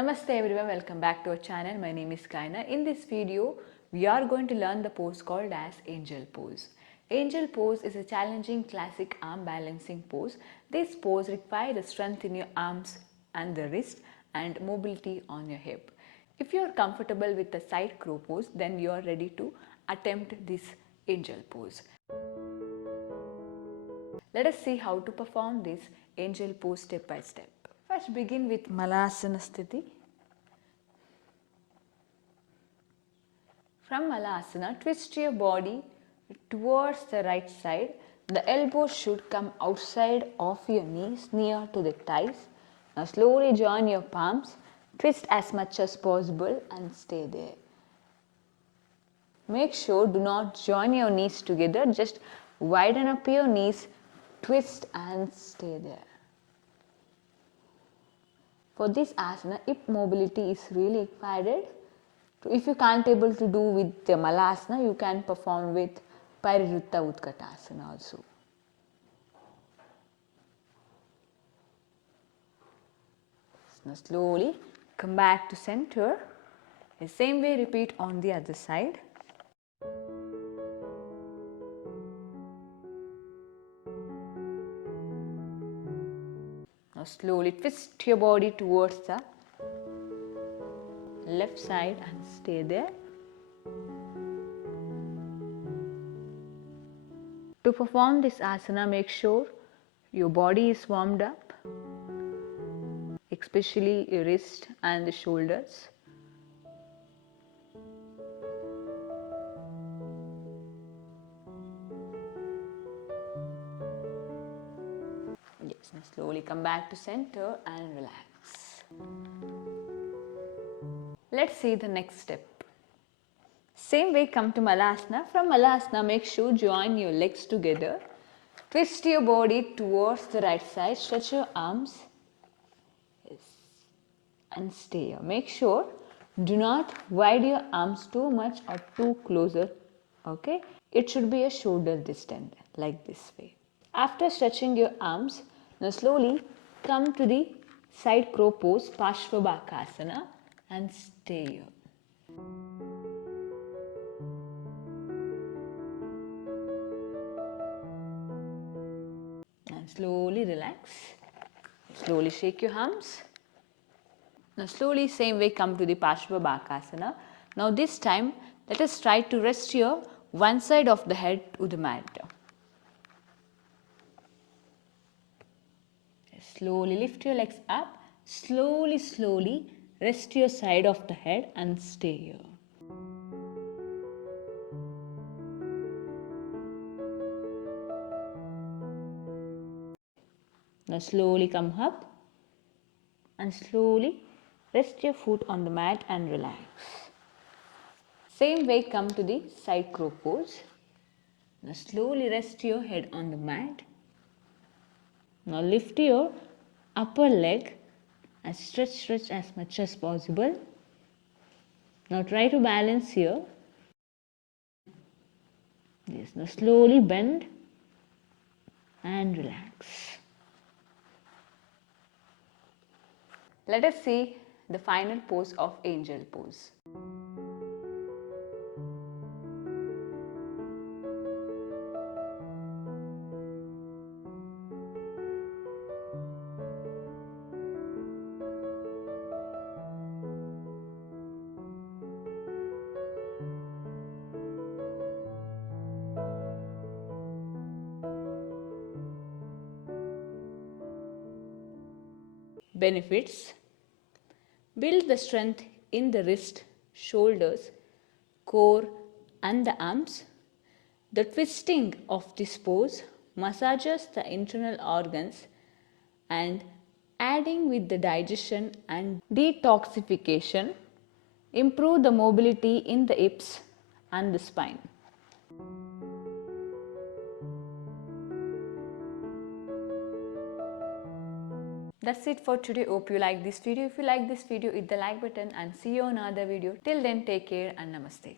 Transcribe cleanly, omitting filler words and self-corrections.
Namaste everyone, welcome back to our channel. My name is Gayana. In this video, we are going to learn the pose called as angel pose. Angel pose is a challenging classic arm balancing pose. This pose requires the strength in your arms and the wrist and mobility on your hip. If you are comfortable with the side crow pose, then you are ready to attempt this angel pose. Let us see how to perform this angel pose step by step. First begin with Malasana Sthiti. From Malasana, twist your body towards the right side. The elbows should come outside of your knees near to the thighs. Now slowly join your palms, twist as much as possible and stay there. Make sure do not join your knees together, just widen up your knees, twist and stay there. For this asana, hip mobility is really required. If you can't able to do with the Malasana, you can perform with Parirutta Utkatasana also. Now slowly come back to center. The same way repeat on the other side. Now slowly twist your body towards the left side and stay there. To perform this asana, make sure your body is warmed up, especially your wrist and the shoulders. Yes, now slowly come back to center and relax. Let's see the next step. Same way come to Malasana. From Malasana, make sure join your legs together. Twist your body towards the right side. Stretch your arms. Yes. And stay here. Make sure do not widen your arms too much or too closer. Okay? It should be a shoulder distance like this way. After stretching your arms, now slowly come to the side crow pose, Parsva Bakasana, and stay here. And slowly relax. Slowly shake your arms. Now slowly same way come to the Parsva Bakasana. Now this time let us try to rest your one side of the head to the mat. Slowly lift your legs up. Slowly rest your side of the head and stay here. Now slowly come up and slowly rest your foot on the mat and relax. Same way come to the side crow pose. Now slowly rest your head on the mat. Now lift your upper leg and stretch as much as possible. Now try to balance here. Yes, now slowly bend and relax. Let us see the final pose of angel pose. Benefits: build the strength in the wrist, shoulders, core and the arms. The twisting of this pose massages the internal organs and aiding with the digestion and detoxification, improve the mobility in the hips and the spine. That's it for today. Hope you like this video. If you like this video, hit the like button and see you on another video. Till then, take care and namaste.